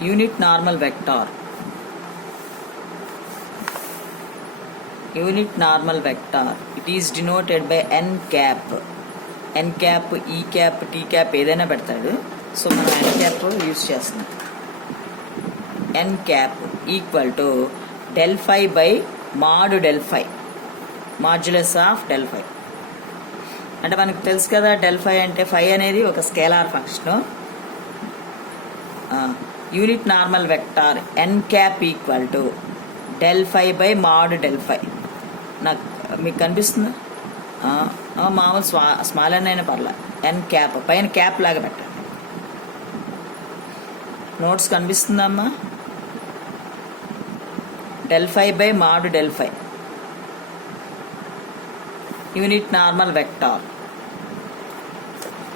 unit normal vector. Unit normal vector, it is denoted by n cap. n cap, e cap, t cap ఏదైనా పెడతాడు. సో మనం n cap use చేస్తున్నాం. n cap equal to del phi by mod del phi, modulus of del phi. అంటే మనకు తెలుసు కదా del phi అంటే phi అనేది ఒక scalar function. Unit normal vector n cap equal to del phi by mod del phi. నాకు మీకు కనిపిస్తుందా? మామూలు స్మాల్ అయినా పర్లే. n cap పైన క్యాప్ లాగా పెట్టండి. నోట్స్ కనిపిస్తుందమ్మా? del phi by mod del phi, unit normal vector.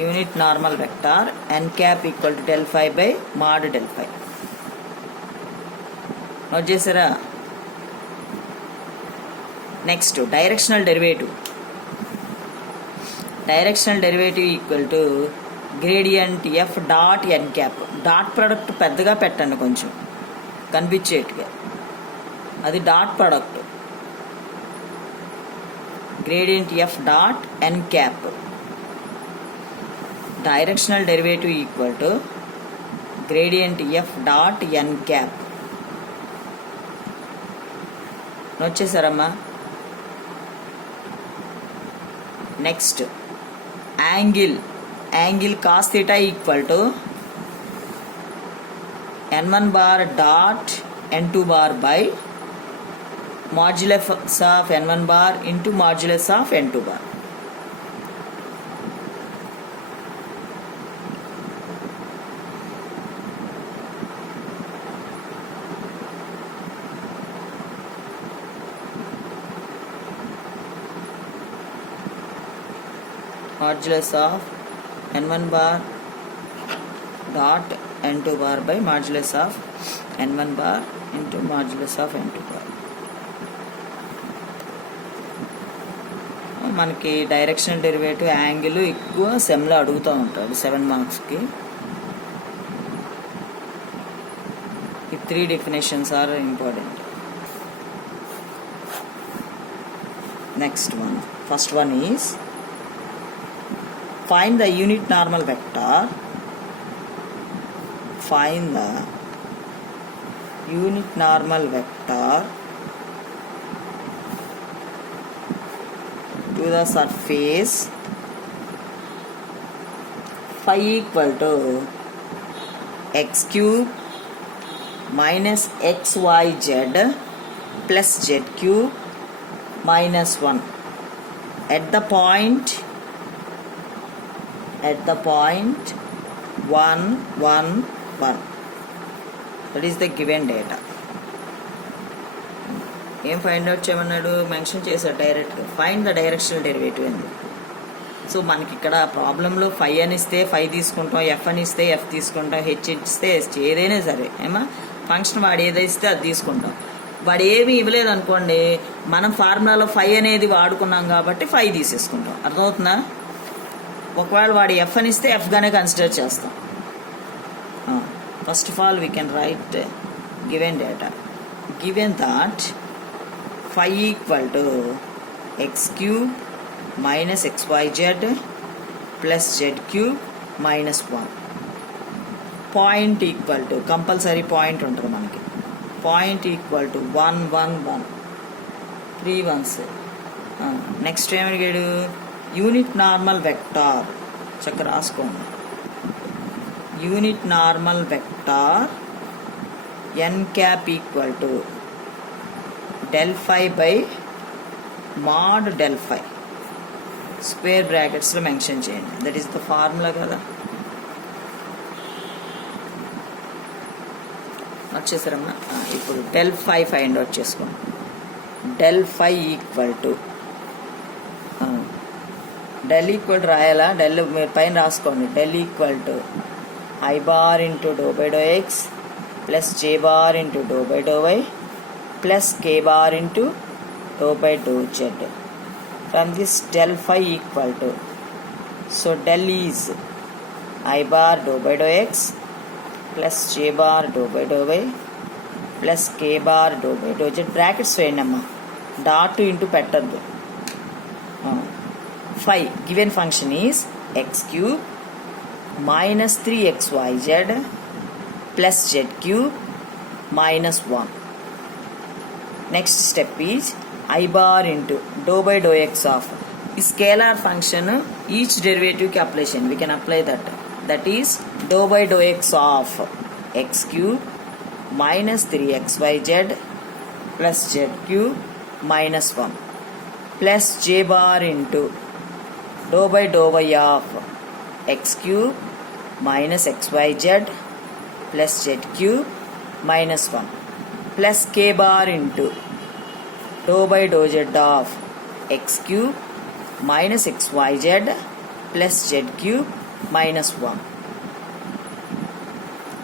Unit normal vector n cap equal to del phi by mod del phi. Note చేసారా? Next directional derivative. Directional derivative equal to gradient F dot n cap. Dot product పెద్దగా పెట్టండి, కొంచెం కనిపించేట్టుగా. అది dot product. Gradient F dot n cap. Directional derivative equal to gradient F dot n cap. Note చేశారమ్మా? Next angle. Angle cos theta equal to n1 bar dot n2 bar by modulus of n1 bar into modulus of n2 bar. modulus of n1 bar dot n2 bar by modulus of n1 bar into modulus of n2 bar. మనకి directional derivative angle ఎక్కువ సెమ్లో అడుగుతూ ఉంటాడు 7 మార్క్స్కి. ఈ 3 definitions are important. Next one, first one is find the unit normal vector. Find the unit normal vector to the surface phi equal to x cube minus xyz plus z cube minus 1 at the point 1 1 1. That is the given data. ఏం find out చేయమన్నాడు? మెన్షన్ చేశాడు డైరెక్ట్గా. Find the directional derivative అని. సో మనకి ఇక్కడ ప్రాబ్లంలో ఫై అని ఇస్తే ఫై తీసుకుంటాం, ఎఫ్ అని ఇస్తే ఎఫ్ తీసుకుంటాం, హెచ్ ఇస్తే హెచ్, ఏదైనా సరే ఏమా ఫంక్షన్ వాడు ఏదైతే అది తీసుకుంటాం. వాడు ఏమి ఇవ్వలేదు అనుకోండి, మనం ఫార్ములాలో ఫై అనేది వాడుకున్నాం కాబట్టి ఫై తీసేసుకుంటాం. అర్థమవుతుందా? ఒకవేళ వాడు ఎఫ్ అని ఇస్తే ఎఫ్గానే కన్సిడర్ చేస్తాం. First of all we can write given data. Given that phi equal to x cube minus xyz plus z cube minus 1. Point equal to, compulsory point ఉంటుంది మనకి. Point equal to 1 1 1, 3 ones. Next ఏమి అడిగాడు? Unit normal vector. చక్కగా రాసుకోండి. Unit normal vector n cap equal to del phi by mod del phi, square బ్రాకెట్స్లో mention చేయండి. That is the formula కదా. వచ్చేసారమ్మా. ఇప్పుడు del phi ఫైండ్ అవుట్ చేసుకోండి. del phi equal to del equal రాయాలా? Del మీరు పైన రాసుకోండి. Del equal to I bar into dou by do X plus J bar into dou by dou why plus k bar into dou by dou z. From this del phi equal to, so del is I bar dou by dou x plus j bar dou by plus k bar dou z brackets వేయండి అమ్మా, dot into పెట్టద్దు. Phi given function is x cube minus 3xyz plus z cube minus 1. Next step is I bar into dou by dou x of scalar function, each derivative ki application we can apply that is dou by dou x of x cube minus 3xyz plus z cube minus 1 plus j bar into dou by dou y of x cube minus xyz plus z cube minus 1 plus k bar into dou by dou z of x cube minus xyz plus z cube minus 1.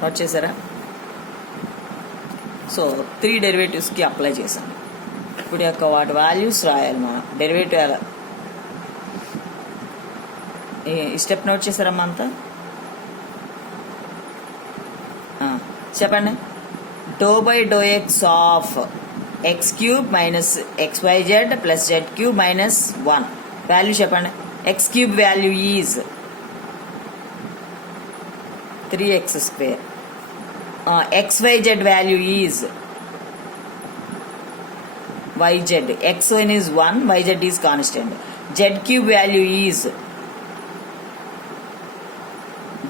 నోట్ చేశారా? సో 3 డెరివేటివ్స్కి అప్లై చేశాను. ఇప్పుడు యొక్క వాటి వాల్యూస్ రాయాలి మనం. డెరివేటివ్ ఈ step note చేశారమ్మా అంతా? చెప్పండి. Dou by do X of X cube minus xyz plus z cube minus 1 value చెప్పండి. X cube value is 3x square. xyz value is yz. x1 is 1, yz is constant. Z cube value is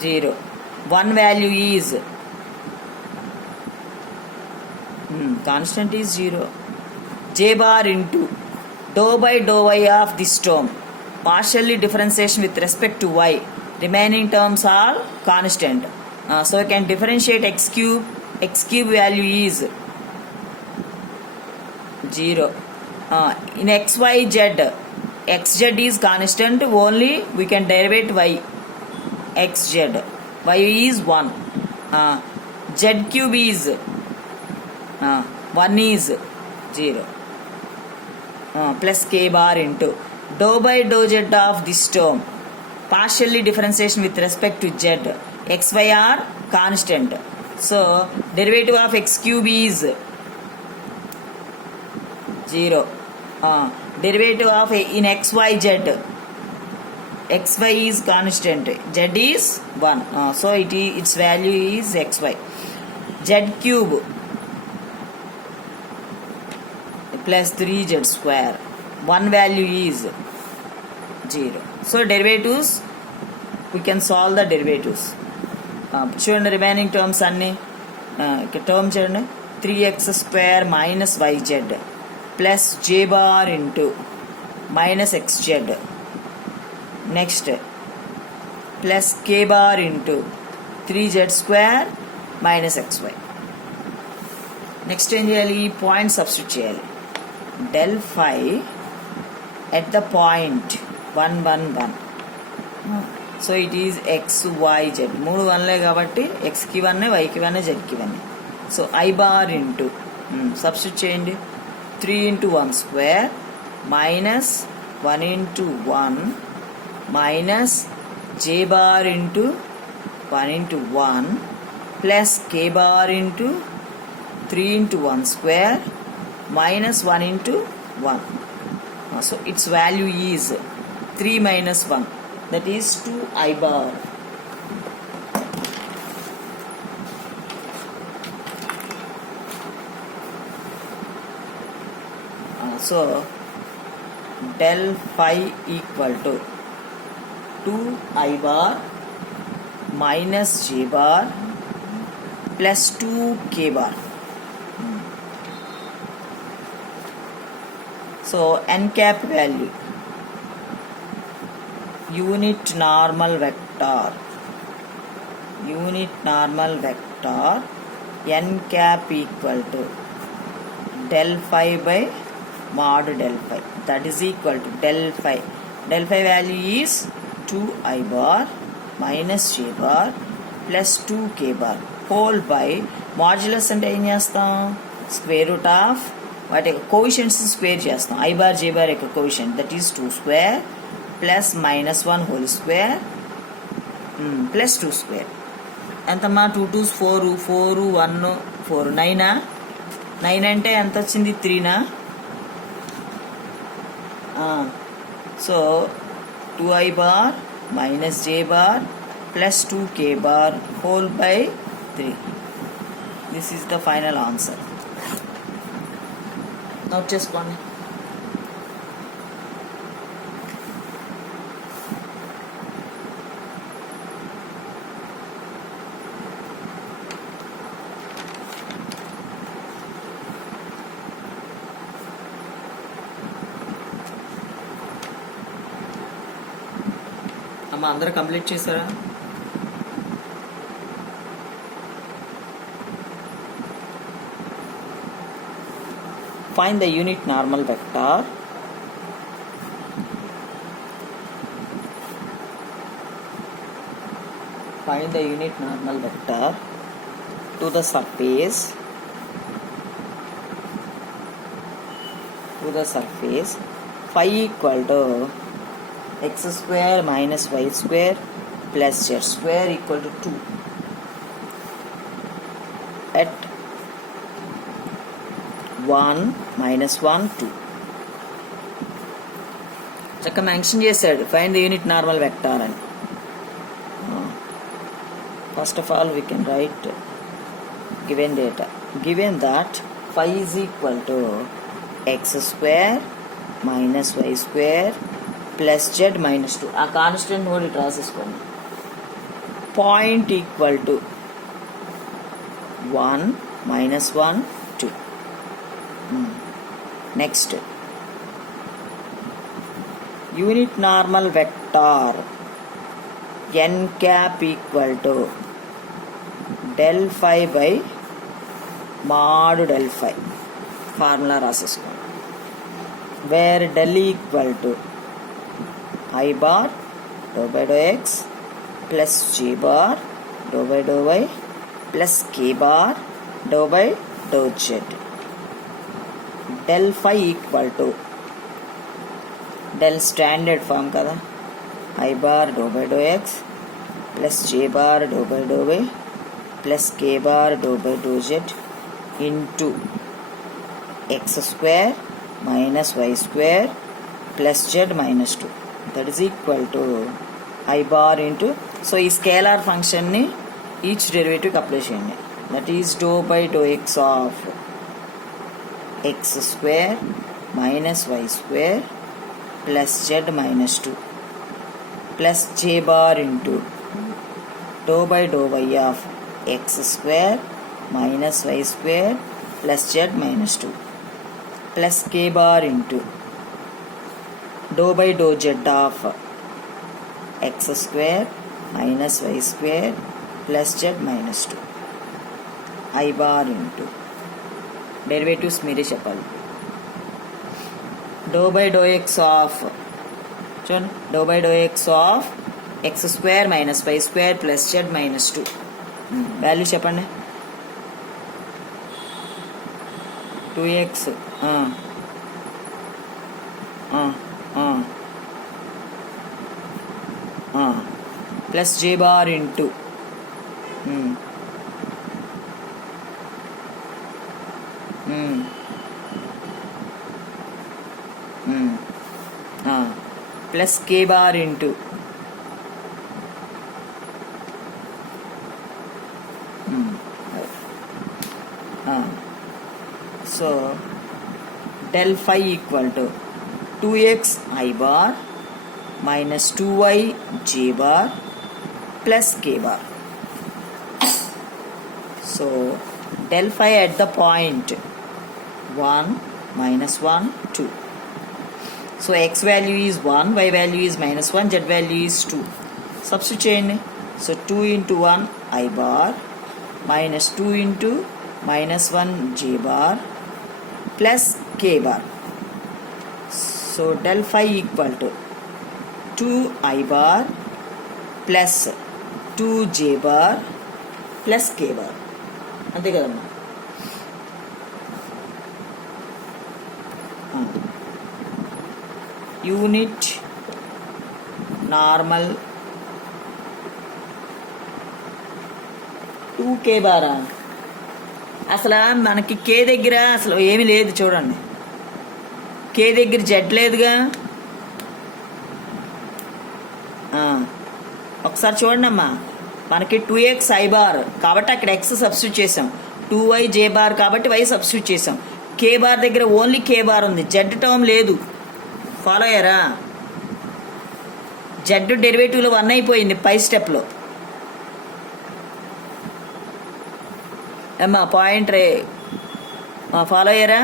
0. 1 value is constant is 0. J bar into dou by dou y of this term, partially differentiation with respect to y. Remaining terms are constant. So I can differentiate x cube. X cube value is 0. In xyz, xz is constant. Only we can derivate y. xz. Y is 1. Z cube is 1 is 0. Plus k bar into dou by dou z of this term, partially differentiation with respect to z. xy are constant. So derivative of x cube is 0. Derivative of in xyz, xy is constant, z is 1. So its value is xy. Z cube plus 3z square, 1 value is 0. So derivatives, we can solve the derivatives. చూడండి remaining terms అన్నీ టర్మ్ చూడండి. 3x square minus yz plus j bar into minus xz. Next plus k bar into 3z square minus xy. Next ఏం చేయాలి? Point substitute చేయాలి. del phi at the point 1 1 1. So it is x y z, 3 1లే కాబట్టి ఎక్స్కి 1, వైకి 1, జెడ్కి 1. So i bar into substitute చేయండి. 3 into 1 square minus 1 into 1 minus j bar into 1 into 1 plus k bar into 3 into 1 square minus 1 into 1. So its value is 3 minus 1, that is 2i bar. So del phi equal to 2i bar minus j bar plus 2k bar. So n cap value, unit normal vector n cap equal to del phi by mod del phi, that is equal to del phi value is 2i bar minus j bar plus 2k bar whole by modulus అంటే ఏం చేస్తాం? Square root of వాటి యొక్క coefficients square చేస్తాం. I bar J bar యొక్క coefficient that is 2 square plus -1 whole square plus 2 స్క్వేర్. ఎంతమ్మా 2 2s 4 4 1 4 9 9 అంటే ఎంత వచ్చింది 3 so 2i bar minus j bar plus 2k bar whole by 3. This is the final answer. Note చేసుకోండి. అమ్మ అందరూ కంప్లీట్ చేశారా? Find the unit normal vector to the surface phi equal to x square minus y square plus z square equal to 2 at 1 minus 1 2. చక్కగా mention చేశాడు find the unit normal vector అని. First of all we can write given data. Given that phi is equal to x square minus y square plus z minus 2. ఆ constant కూడా ఇటు రాసేసుకోండి. Point equal to 1 minus 1 2. Next unit normal vector n cap equal to del phi by mod del phi. Formula రాసేసుకోండి. Where del equal to i bar dou by dou x plus j bar dou by dou y plus k bar dou by dou z. del phi equal to del standard form kada i bar dou by dou x plus j bar dou by dou y plus k bar dou by dou z into x square minus y square plus z minus 2. That is equal to i bar into, so ఈ scalar ఫంక్షన్ని each డెరివేటివ్కి apply చేయండి. That is do by do X of x square minus y square plus z minus 2 plus j bar into dou by dou y of x square minus y square plus z minus 2 plus k bar into dou by dou z of x square minus y square plus z minus 2. I bar into derivatives మీరే చెప్పాలి. Dou by do X of చూడండి, dou by do X of X square minus Y square plus Z minus 2. Value చెప్పండి. 2x plus J bar into plus k bar into so del phi equal to 2x I bar minus 2y j bar plus k bar. So del phi at the point 1 minus 1 2. So x value is 1, y value is minus 1, z value is 2. Substitute. So 2 into 1 I bar minus 2 into minus 1 j bar plus k bar. So del phi equal to 2 I bar plus 2 j bar plus k bar. అంతే కదమ్మా. Unit normal 2k బారా. అసలు మనకి కే దగ్గర అసలు ఏమీ లేదు చూడండి. కే దగ్గర జెడ్ లేదుగా. ఒకసారి చూడండి అమ్మా, మనకి 2x i బార్ కాబట్టి అక్కడ x సబ్స్టిట్యూట్ చేసాం, 2y j బార్ కాబట్టి y సబ్స్టిట్యూట్ చేసాం. కే బార్ దగ్గర ఓన్లీ కే బార్ ఉంది, జెడ్ టర్మ్ లేదు. ఫాలో అయ్యారా? జెడ్ డెరివేటివ్లో 1 అయిపోయింది పై స్టెప్లో. అమ్మా పాయింట్ రే ఫాలో అయ్యారా?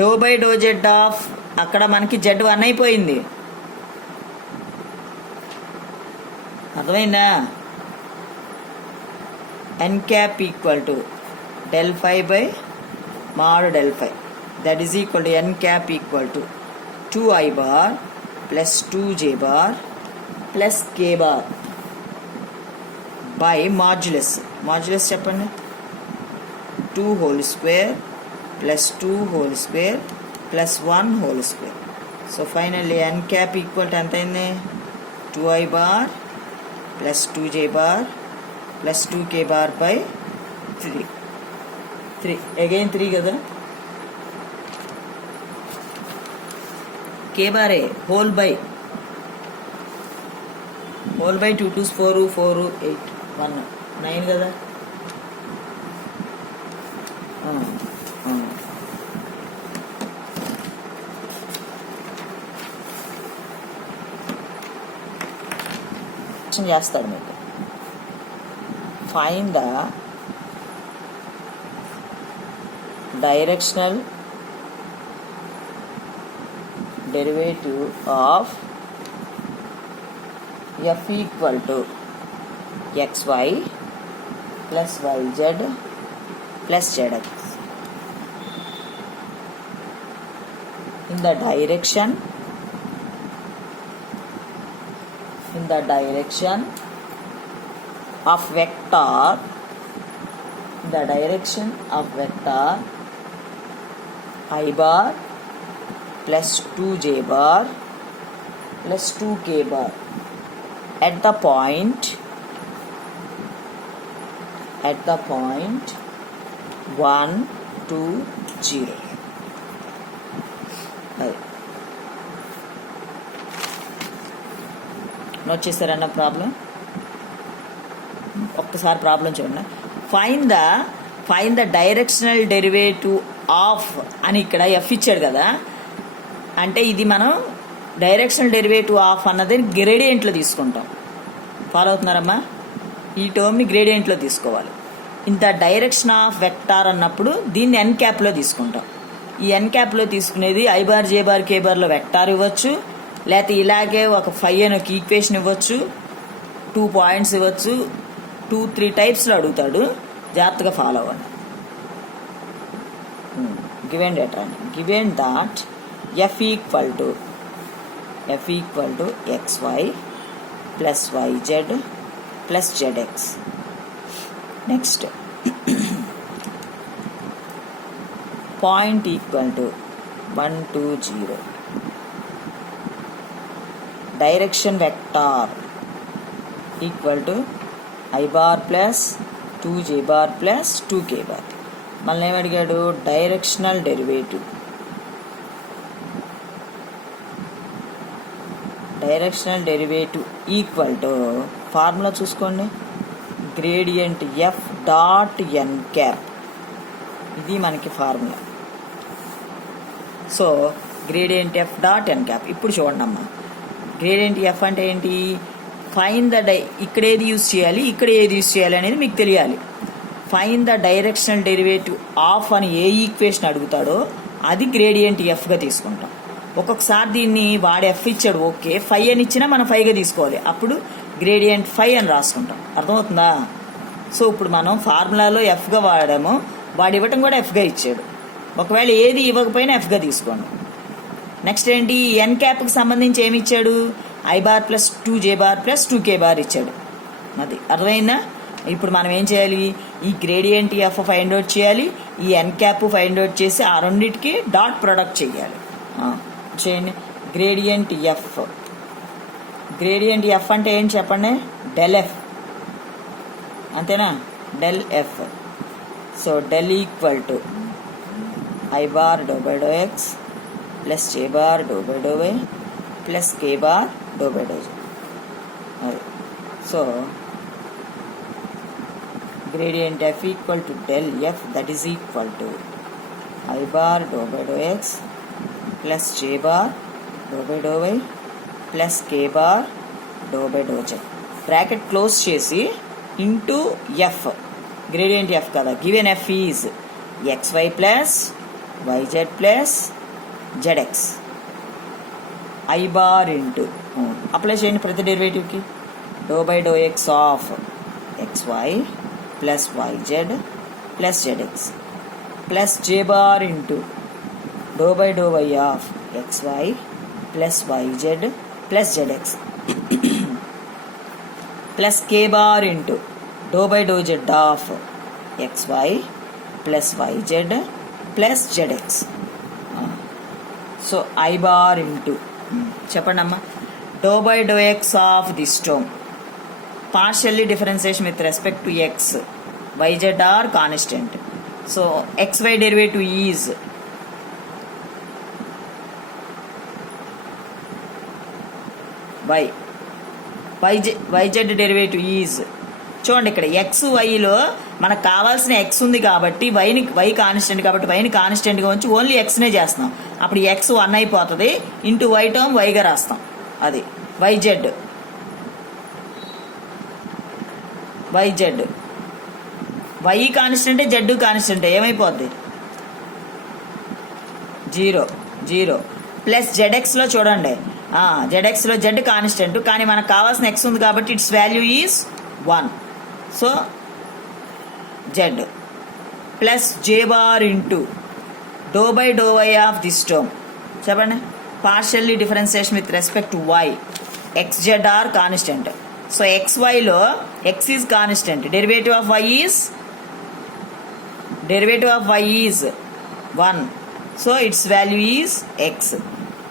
Dou by dou Z of అక్కడ మనకి జెడ్ 1 అయిపోయింది. అర్థమైందా? N cap equal to del phi by mod del phi, that is equal to n cap equal to 2i bar plus 2j bar plus k bar by modulus చెప్పండి, 2 whole square plus 2 whole square plus 1 whole square. So finally n cap equal to ఎంత అయింది? 2i bar plus 2j bar plus 2k bar by 3 again 3 కదా. k బారే whole by 2 2 4 4 8 1 9 కదా. చేస్తాడు మీకు. Find the directional derivative of f equal to xy plus yz plus zx in the direction of vector I bar plus 2j bar plus 2k bar at the point 1 2 0. నోట్ చేస్తారన్న ప్రాబ్లం. ఒక్కసారి ప్రాబ్లం చూడండి. Find the directional derivative of అని ఇక్కడ ఎఫ్ ఇచ్చాడు కదా, అంటే ఇది మనం డైరెక్షనల్ డెరివేటివ్ ఆఫ్ అన్నది గ్రేడియంట్లో తీసుకుంటాం. ఫాలో అవుతున్నారమ్మా? ఈ టర్మ్ని గ్రేడియంట్లో తీసుకోవాలి. ఇంత డైరెక్షన్ ఆఫ్ వెక్టార్ అన్నప్పుడు దీన్ని ఎన్ క్యాప్లో తీసుకుంటాం. ఈ ఎన్ క్యాప్లో తీసుకునేది I bar J bar K బార్లో వెక్టార్ ఇవ్వచ్చు, లేకపోతే ఇలాగే ఒక 5 అని ఒక ఈక్వేషన్ ఇవ్వచ్చు, 2 పాయింట్స్ ఇవ్వచ్చు, 2-3 టైప్స్లో అడుగుతాడు. జాగ్రత్తగా ఫాలో అవ్వండి. Given data given that f equal to xy plus yz plus zx. Next point equal to 1 2 0. Direction vector equal to I bar plus 2j bar plus 2k bar. మళ్ళీ ఏమడిగాడు? Directional derivative equal to formula చూసుకోండి, gradient F dot N cap. ఇది మనకి formula. So gradient F dot N cap. ఇప్పుడు చూడండి అమ్మా, gradient F అంటే ఏంటి? ఫైన్ ద ఇక్కడ ఏది యూజ్ చేయాలి, ఇక్కడ ఏది యూజ్ చేయాలి అనేది మీకు తెలియాలి. Fine the directional derivative of అని ఏ ఈక్వేషన్ అడుగుతాడో అది గ్రేడియంట్ ఎఫ్గా తీసుకుంటాం. ఒక్కొక్కసారి దీన్ని వాడు ఎఫ్ ఇచ్చాడు, ఓకే 5 అని ఇచ్చినా మనం 5గా తీసుకోవాలి, అప్పుడు గ్రేడియంట్ 5 అని రాసుకుంటాం. అర్థమవుతుందా? సో ఇప్పుడు మనం ఫార్ములాలో ఎఫ్గా వాడాము, వాడు ఇవ్వటం కూడా ఎఫ్గా ఇచ్చాడు. ఒకవేళ ఏది ఇవ్వకపోయినా ఎఫ్గా తీసుకోండి. నెక్స్ట్ ఏంటి? ఎన్ క్యాప్కి సంబంధించి ఏమి ఇచ్చాడు? I bar plus 2j bar plus 2k bar ఇచ్చాడు. అది అర్థమైందా? ఇప్పుడు మనం ఏం చేయాలి? ఈ గ్రేడియంట్ ఎఫ్ ఫైండ్ అవుట్ చేయాలి, ఈ ఎన్ క్యాప్ ఫైండ్ అవుట్ చేసి ఆ రెండింటికి డాట్ ప్రొడక్ట్ చేయాలి. చేయండి. గ్రేడియంట్ ఎఫ్ అంటే ఏంటి చెప్పండి? డెల్ ఎఫ్ అంతేనా, del F. So del equal to I bar dou by do X plus J bar dou by dou Y plus K bar dou by dou J. అది so gradient f equal to del f, that is equal to I bar dou by dou x plus j bar dou by dou y plus k bar dou by dou z. Bracket close చేసి into F, gradient F కదా, given F is xy plus yz plus zx. I bar into apply చేయండి ప్రతి డెరివేటివ్కి, dou by do X of xy plus yz plus zx plus j bar into dou by dou y of xy plus yz plus zx plus k bar into dou by dou z of xy plus yz plus zx. So I bar into చెప్పండమ్మా, dou by dou x of this term partially differentiation with respect to x, yz are constant. So xy derivative is y, yz derivative is, చూడండి ఇక్కడ ఎక్స్ వైలో మనకు కావాల్సిన X ఉంది కాబట్టి why constant కాబట్టి వైని కాన్స్టెంట్గా ఉంచి ఓన్లీ ఎక్స్నే చేస్తున్నాం. అప్పుడు ఎక్స్ 1 అయిపోతుంది, ఇంటూ వై టర్మ్ వైగా రాస్తాం. అది yz వై కాన్స్టెంటే జెడ్ కాన్స్టెంటే ఏమైపోద్ది 0 ప్లస్ జెడ్ఎక్స్లో చూడండి, జెడ్ఎక్స్లో జెడ్ కాన్స్టెంట్ కానీ మనకు కావాల్సిన ఎక్స్ ఉంది కాబట్టి its value is 1. So Z plus J bar into dou by dou Y of this term చెప్పండి, partially differentiation with respect to Y, X Z are constant. So xyలో x is constant, derivative of y is 1, so its value is x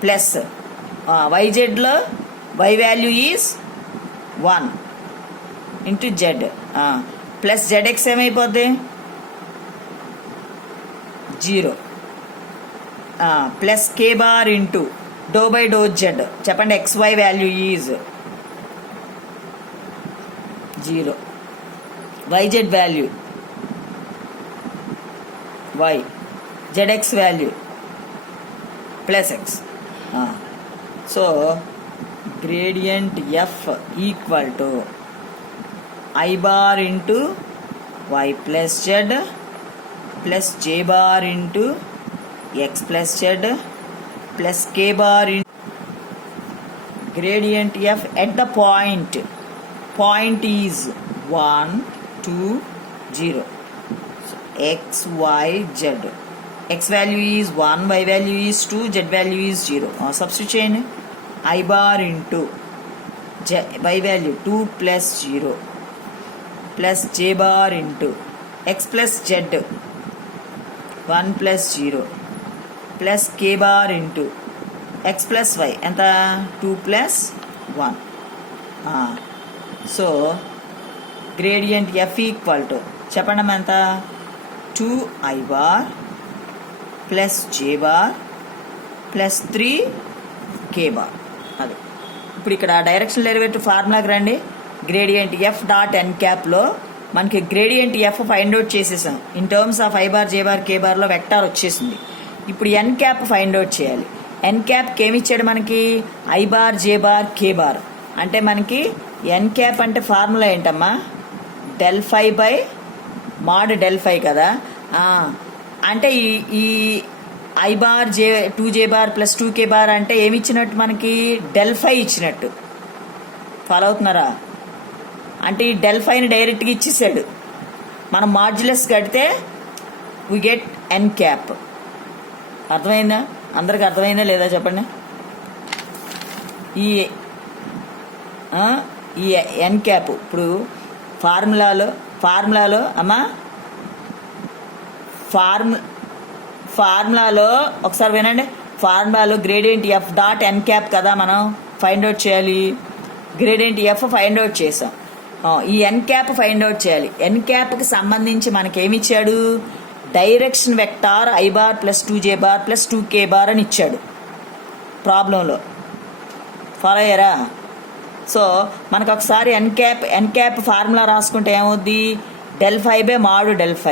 plus yzలో y value is 1 into z plus zx ఏమైపోద్ది 0 plus k bar into dou by dou z చెప్పండి, xy value is 0, yz value y, zx value plus x. So gradient f equal to I bar into y plus z plus j bar into x plus z plus k bar into gradient f at the point is 1, 2, 0. So x, y, z. X value is 1, y value is 2, z value is 0. Substitute చేయండి, I bar into y value 2 plus 0 plus j bar into x plus z 1 plus 0 plus k bar into x plus y ఎంత 2 plus 1. So gradient F equal to చెప్పండి ఎంత 2i bar plus J bar plus 3k bar. అది ఇప్పుడు ఇక్కడ direction derivative ఫార్ములాకి రండి. Gradient F dot N క్యాప్లో మనకి గ్రేడియంట్ ఎఫ్ ఫైండ్ అవుట్ చేసేసాం. In terms of I bar J bar K బార్లో వెక్టార్ వచ్చేసింది. ఇప్పుడు ఎన్ క్యాప్ ఫైండ్ అవుట్ చేయాలి. ఎన్ క్యాప్కి ఏమి ఇచ్చాడు మనకి, I bar J bar K bar. అంటే మనకి ఎన్ క్యాప్ అంటే ఫార్ములా ఏంటమ్మా, del phi by mod del phi కదా. అంటే ఈ I bar J 2j bar plus 2k bar అంటే ఏమి ఇచ్చినట్టు మనకి, డెల్ ఫై ఇచ్చినట్టు. ఫాలో అవుతున్నారా? అంటే ఈ డెల్ ఫైని డైరెక్ట్గా ఇచ్చేసాడు. మనం మాడ్యులస్ కడితే వి గెట్ ఎన్ క్యాప్. అర్థమైందా? అందరికి అర్థమైందా లేదా చెప్పండి. ఈ ఎన్ క్యాప్ ఇప్పుడు ఫార్ములాలో అమ్మా ఫార్ములాలో ఒకసారి వినండి. ఫార్ములాలో gradient F dot N cap కదా మనం ఫైండ్ అవుట్ చేయాలి. గ్రేడియంట్ ఎఫ్ ఫైండ్ అవుట్ చేసాం. ఈ ఎన్ క్యాప్ ఫైండ్ అవుట్ చేయాలి. ఎన్ క్యాప్కి సంబంధించి మనకేమి ఇచ్చాడు? Direction vector I bar plus 2j bar plus 2k bar అని ఇచ్చాడు ప్రాబ్లంలో. ఫాలో అయ్యారా? సో మనకు ఒకసారి ఎన్ క్యాప్ ఫార్ములా రాసుకుంటే ఏమవుద్ది? ∇φ/mod∇φ.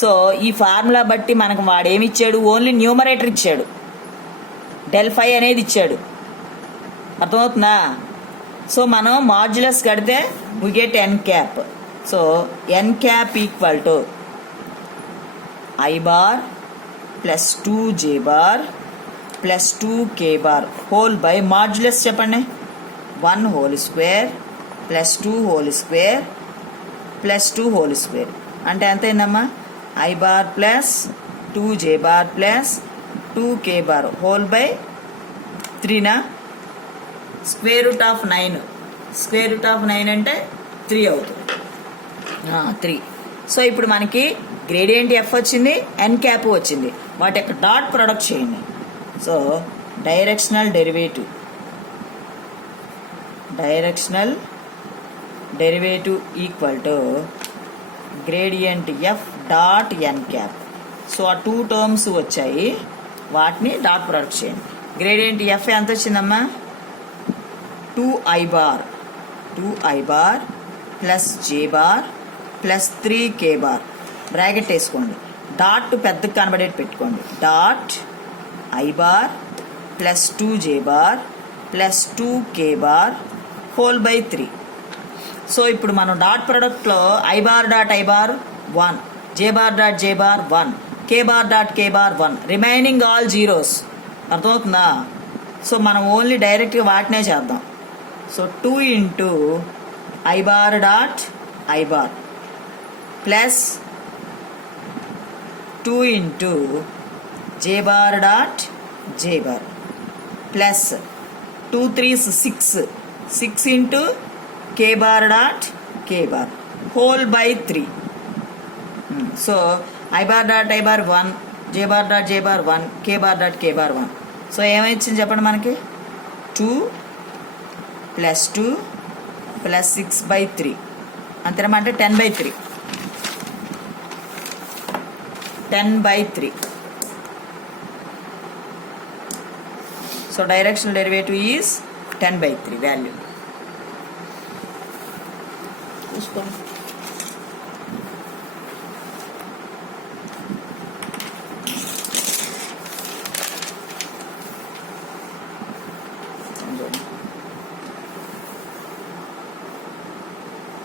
సో ఈ ఫార్ములా బట్టి మనకు వాడు ఏమి ఇచ్చాడు? ఓన్లీ న్యూమరేటర్ ఇచ్చాడు, ∇φ అనేది ఇచ్చాడు. అర్థమవుతుందా? సో మనం మాడ్యులస్ కడితే we get N cap. So N cap equal to I bar plus 2j bar plus 2k bar whole by modulus చెప్పండి. 1 whole square plus 2 whole square plus 2 whole square అంటే ఎంత అయిందమ్మా? I bar plus 2j bar plus 2k bar whole by 3నా? Square root of 9. Square root of 9 అంటే 3 అవుతుంది. 3. So ఇప్పుడు మనకి gradient F వచ్చింది, ఎన్ క్యాప్ వచ్చింది. వాటి యొక్క డాట్ ప్రొడక్ట్ చేయండి. So directional derivative equal to gradient F dot N cap. So ఆ 2 టర్మ్స్ వచ్చాయి, వాటిని డాట్ ప్రొడక్ట్ చేయండి. గ్రేడియంట్ ఎఫ్ ఎంత వచ్చిందమ్మా? 2i bar plus j bar plus 3k bar bracket వేసుకోండి. డాట్ పెద్దగా కనబడేది పెట్టుకోండి. Dot I bar plus 2j bar plus 2k bar whole by 3. So ఇప్పుడు మనం డాట్ ప్రొడక్ట్లో I bar dot I bar 1, j bar dot j bar 1, k bar dot k bar 1, remaining all zeros. అర్థమవుతుందా? సో మనం ఓన్లీ డైరెక్ట్గా వాటినే చేద్దాం. సో 2 into I bar dot I bar plus 2 into j bar dot j bar plus 2 3s 6 into k bar dot k bar whole by 3. So i bar dot I bar 1, j bar dot j bar 1, k bar dot k bar 1. సో ఏమైంది చెప్పండి మనకి? 2 ప్లస్ 2 ప్లస్ 6/3 అంతేనమంటే 10/3. 10/3. So directional derivative is 10/3 వాల్యూ. చూసుకోండి.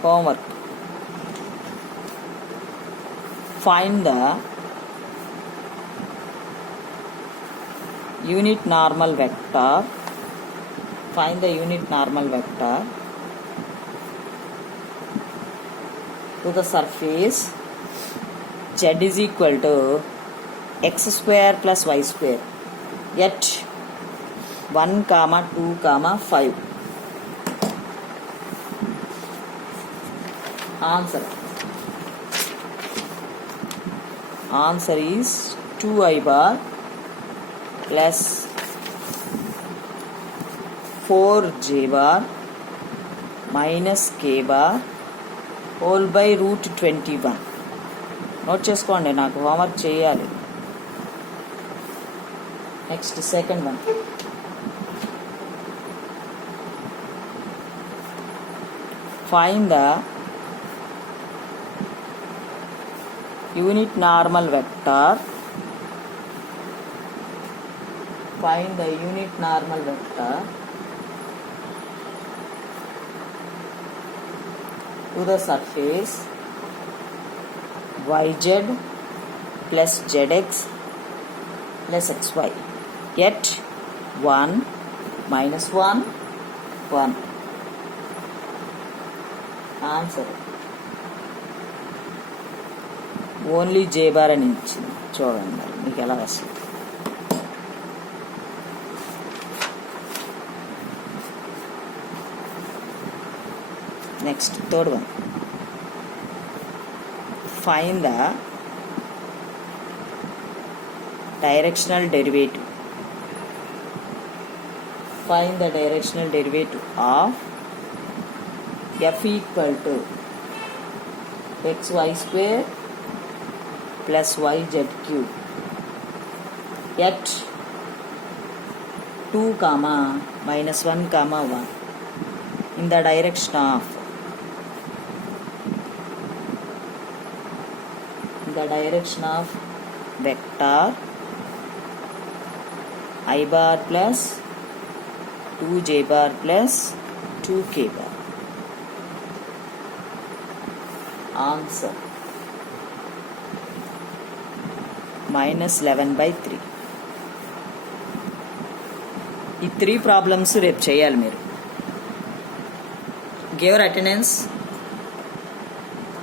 Homework. Find the unit normal vector. Find the unit normal vector to the surface z is equal to x square plus y square at 1, 2, 5. Answer is 2i bar plus 4j bar minus k bar whole by root 21. నోట్ చేసుకోండి, నాకు హోంవర్క్ చేయాలి. Next second one. Find the unit normal vector. Find the unit normal vector to the surface yz plus zx plus xy at 1, -1, 1. Answer only j bar అని ఇచ్చింది. చూడండి మరి మీకు ఎలా వస్తుంది. Next third one. Find the directional derivative. Find the directional derivative of F equal to xy square plus yz cube at 2 comma minus 1 comma 1 in the direction of vector I bar plus 2j bar plus 2k bar. Answer -11/3. ఈ 3 ప్రాబ్లమ్స్ రేపు చేయాలి మీరు. Give your attendance.